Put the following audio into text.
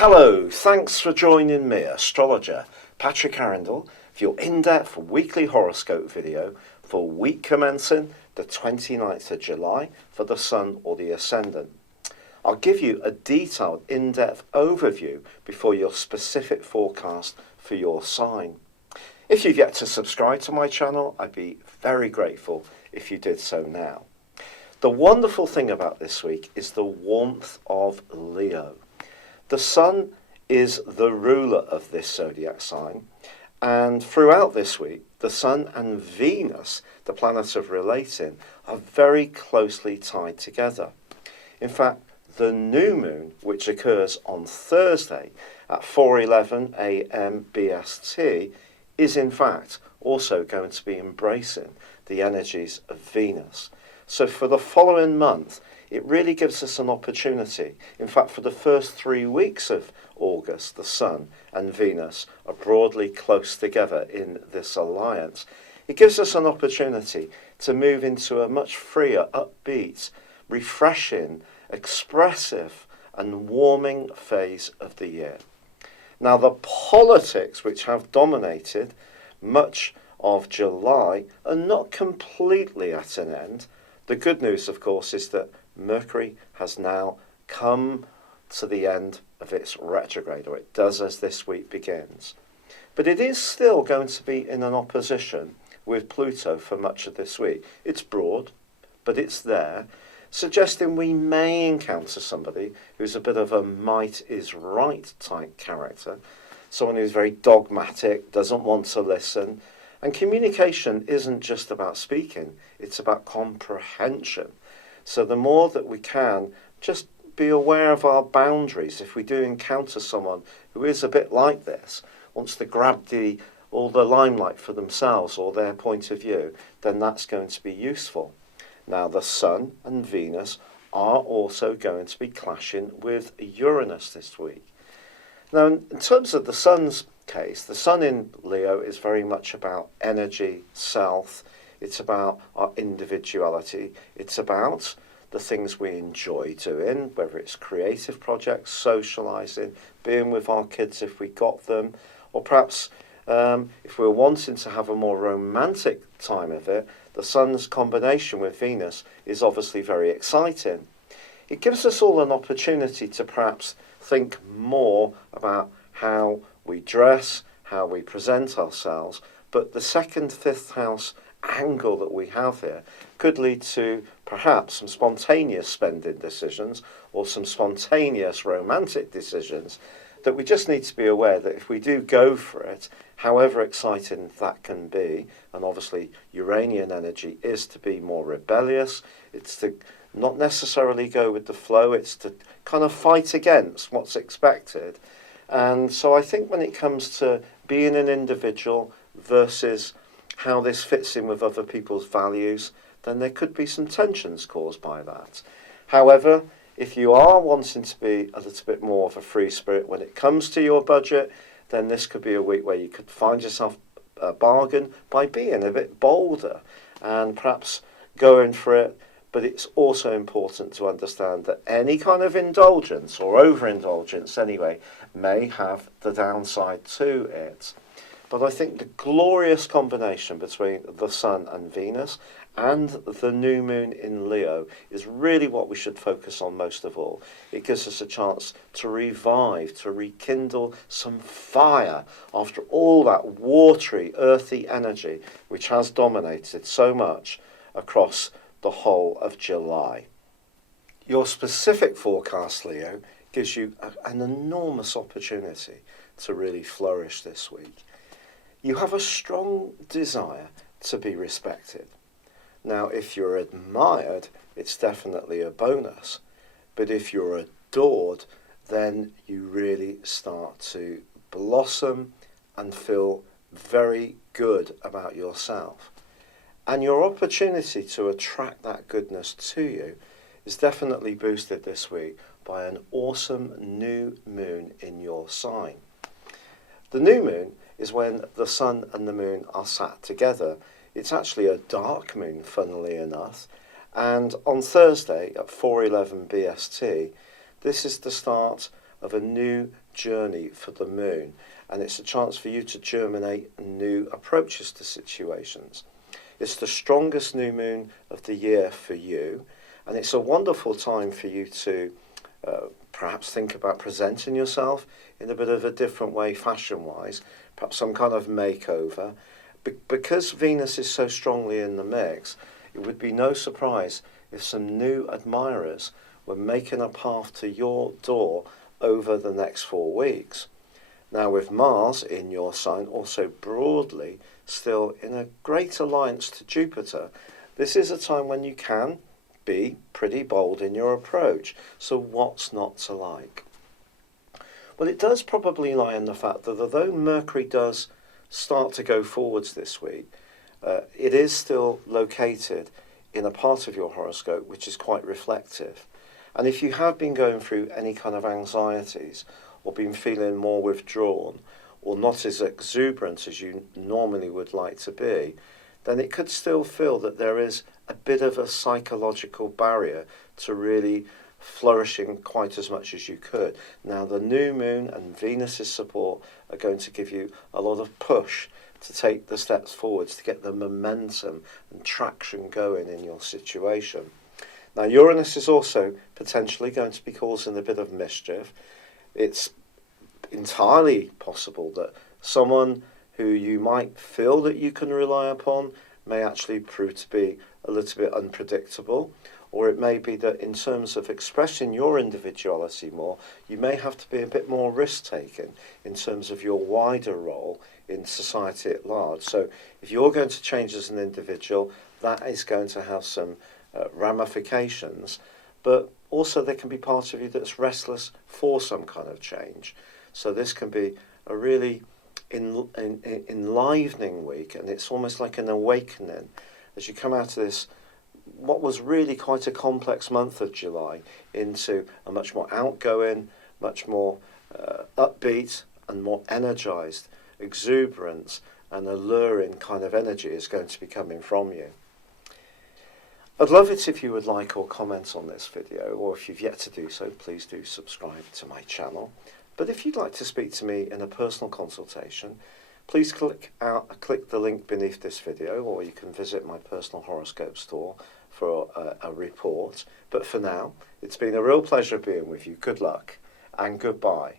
Hello, thanks for joining me, astrologer Patrick Arundell, for your in-depth weekly horoscope video for week commencing the 29th of July for the Sun or the Ascendant. I'll give you a detailed, in-depth overview before your specific forecast for your sign. If you've yet to subscribe to my channel, I'd be very grateful if you did so now. The wonderful thing about this week is the warmth of Leo. The Sun is the ruler of this zodiac sign, and throughout this week, the Sun and Venus, the planet of relating, are very closely tied together. In fact, the new moon, which occurs on Thursday at 4:11 a.m. BST, is in fact also going to be embracing the energies of Venus. So for the following month, it really gives us an opportunity. In fact, for the first 3 weeks of August, the Sun and Venus are broadly close together in this alliance. It gives us an opportunity to move into a much freer, upbeat, refreshing, expressive and warming phase of the year. Now, the politics which have dominated much of July are not completely at an end. The good news, of course, is that Mercury has now come to the end of its retrograde, or it does as this week begins. But it is still going to be in an opposition with Pluto for much of this week. It's broad, but it's there, suggesting we may encounter somebody who's a bit of a might is right type character, someone who's very dogmatic, doesn't want to listen. And communication isn't just about speaking, it's about comprehension. So the more that we can just be aware of our boundaries, if we do encounter someone who is a bit like this, wants to grab all the limelight for themselves or their point of view, then that's going to be useful. Now, the Sun and Venus are also going to be clashing with Uranus this week. Now, in terms of the Sun's case, the Sun in Leo is very much about energy, self. It's about our individuality. It's about the things we enjoy doing, whether it's creative projects, socialising, being with our kids if we got them, or perhaps if we're wanting to have a more romantic time of it, the Sun's combination with Venus is obviously very exciting. It gives us all an opportunity to perhaps think more about how we dress, how we present ourselves, but the second, fifth house angle that we have here could lead to perhaps some spontaneous spending decisions or some spontaneous romantic decisions that we just need to be aware that if we do go for it, however exciting that can be, and obviously Uranian energy is to be more rebellious, it's to not necessarily go with the flow, it's to kind of fight against what's expected. And so I think when it comes to being an individual versus how this fits in with other people's values, then there could be some tensions caused by that. However, if you are wanting to be a little bit more of a free spirit when it comes to your budget, then this could be a week where you could find yourself a bargain by being a bit bolder and perhaps going for it. But it's also important to understand that any kind of indulgence, or overindulgence anyway, may have the downside to it. But I think the glorious combination between the Sun and Venus and the new moon in Leo is really what we should focus on most of all. It gives us a chance to revive, to rekindle some fire after all that watery, earthy energy which has dominated so much across the whole of July. Your specific forecast, Leo, gives you an enormous opportunity to really flourish this week. You have a strong desire to be respected. Now, if you're admired, it's definitely a bonus. But if you're adored, then you really start to blossom and feel very good about yourself. And your opportunity to attract that goodness to you is definitely boosted this week by an awesome new moon in your sign. The new moon is when the Sun and the Moon are sat together. It's actually a dark moon, funnily enough, and on Thursday at 4:11 BST, this is the start of a new journey for the moon, and it's a chance for you to germinate new approaches to situations. It's the strongest new moon of the year for you, and it's a wonderful time for you to perhaps think about presenting yourself in a bit of a different way fashion-wise, perhaps some kind of makeover. Because Venus is so strongly in the mix, it would be no surprise if some new admirers were making a path to your door over the next 4 weeks. Now, with Mars in your sign, also broadly still in a great alliance to Jupiter, this is a time when you can be pretty bold in your approach. So what's not to like? Well, it does probably lie in the fact that although Mercury does start to go forwards this week, it is still located in a part of your horoscope which is quite reflective. And if you have been going through any kind of anxieties or been feeling more withdrawn or not as exuberant as you normally would like to be, then it could still feel that there is a bit of a psychological barrier to really flourishing quite as much as you could. Now, the new moon and Venus's support are going to give you a lot of push to take the steps forwards, to get the momentum and traction going in your situation. Now, Uranus is also potentially going to be causing a bit of mischief. It's entirely possible that someone who you might feel that you can rely upon may actually prove to be a little bit unpredictable, or it may be that in terms of expressing your individuality more, you may have to be a bit more risk-taking in terms of your wider role in society at large. So if you're going to change as an individual, that is going to have some ramifications, but also there can be part of you that's restless for some kind of change. So this can be a really enlivening week, and it's almost like an awakening as you come out of this, what was really quite a complex month of July, into a much more outgoing, much more upbeat and more energized, exuberance and alluring kind of energy is going to be coming from you. I'd love it if you would like or comment on this video, or if you've yet to do so, please do subscribe to my channel. But if you'd like to speak to me in a personal consultation, please click the link beneath this video, or you can visit my personal horoscope store for a report. But for now, it's been a real pleasure being with you. Good luck and goodbye.